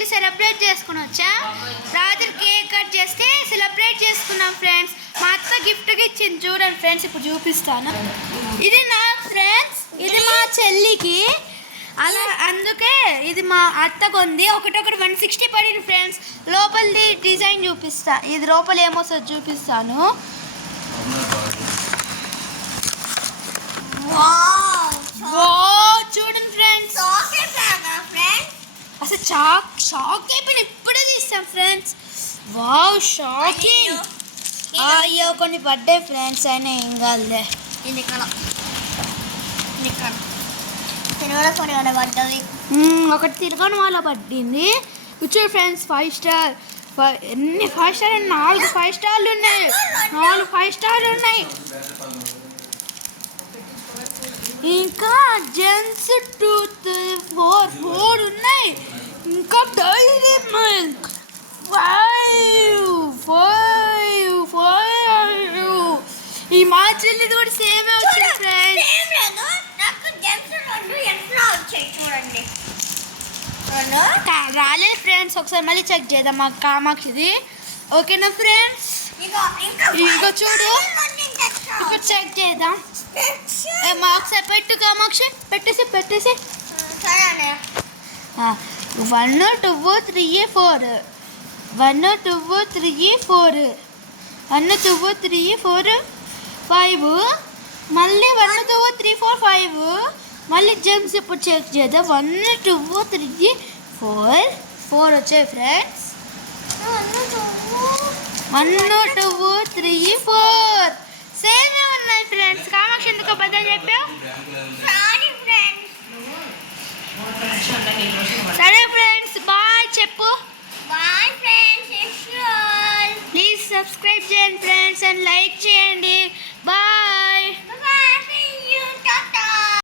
వెళ్ళి సెలబ్రేట్ చేసుకుని వచ్చా. రాత్రి కేక్ కట్ చేస్తే సెలబ్రేట్ చేసుకున్నాం ఫ్రెండ్స్. మా అత్త గిఫ్ట్గా ఇచ్చింది చూడండి ఫ్రెండ్స్, ఇప్పుడు చూపిస్తాను. ఇది నా ఫ్రెండ్స్, ఇది మా చెల్లికి, అలా అందుకే ఇది మా అత్త కొంది. ఒకటొకటి 160 పడింది ఫ్రెండ్స్. లోపలిది డిజైన్ చూపిస్తా, ఇది లోపల ఏమొస్తుందో చూపిస్తాను. చూడండి ఫ్రెండ్స్, అసలు షాక్ అయిపోయిన ఇప్పుడే తీస్తాం ఫ్రెండ్స్. Wow shocking. అయ్యో కొన్ని బర్త్డే ఫ్రెండ్స్ అయినా ఏం కాదులే. ఒకటి తిరగని వాళ్ళ పట్టింది. చూడు ఫ్రెండ్స్, 5 స్టార్. ఎన్ని 5 స్టార్? 4 5 స్టార్లు ఉన్నాయి. 4 5 స్టార్లు ఉన్నాయి. ఇంకా జెంట్స్ 2 4 ఉన్నాయి. ఇంకా డైరీ మిల్క్ 5 ఈ మా చెల్లిది కూడా సేమే వచ్చింది ఫ్రెండ్స్. రాలేదు ఫ్రెండ్స్, ఒకసారి మళ్ళీ చెక్ చేద్దాం మా కామాక్షిది. ఓకేనా ఫ్రెండ్స్? ఇక చూడు, ఇప్పుడు చెక్ చేద్దాం. ఒకసారి పెట్టు కామాక్షి, పెట్టేసి 1 2 3 4 1 2 3 4 1 2 3 4 5 మళ్ళీ 1 2 3 4 5 మళ్ళీ జెమ్స్ ఇప్పుడు చెక్ చేద్దాం. 1 2 3 4 వచ్చాయి ఫ్రెండ్స్. 1 2 3 4 సేమే ఉన్నాయి ఫ్రెండ్స్. కామాక్షి ఎందుకు అబద్ధం చెప్పావు? సరే ఫ్రెండ్స్, బాయ్ చెప్పు. ప్లీజ్ సబ్స్క్రైబ్ చేయండి ఫ్రెండ్స్ అండ్ లైక్ చేయండి.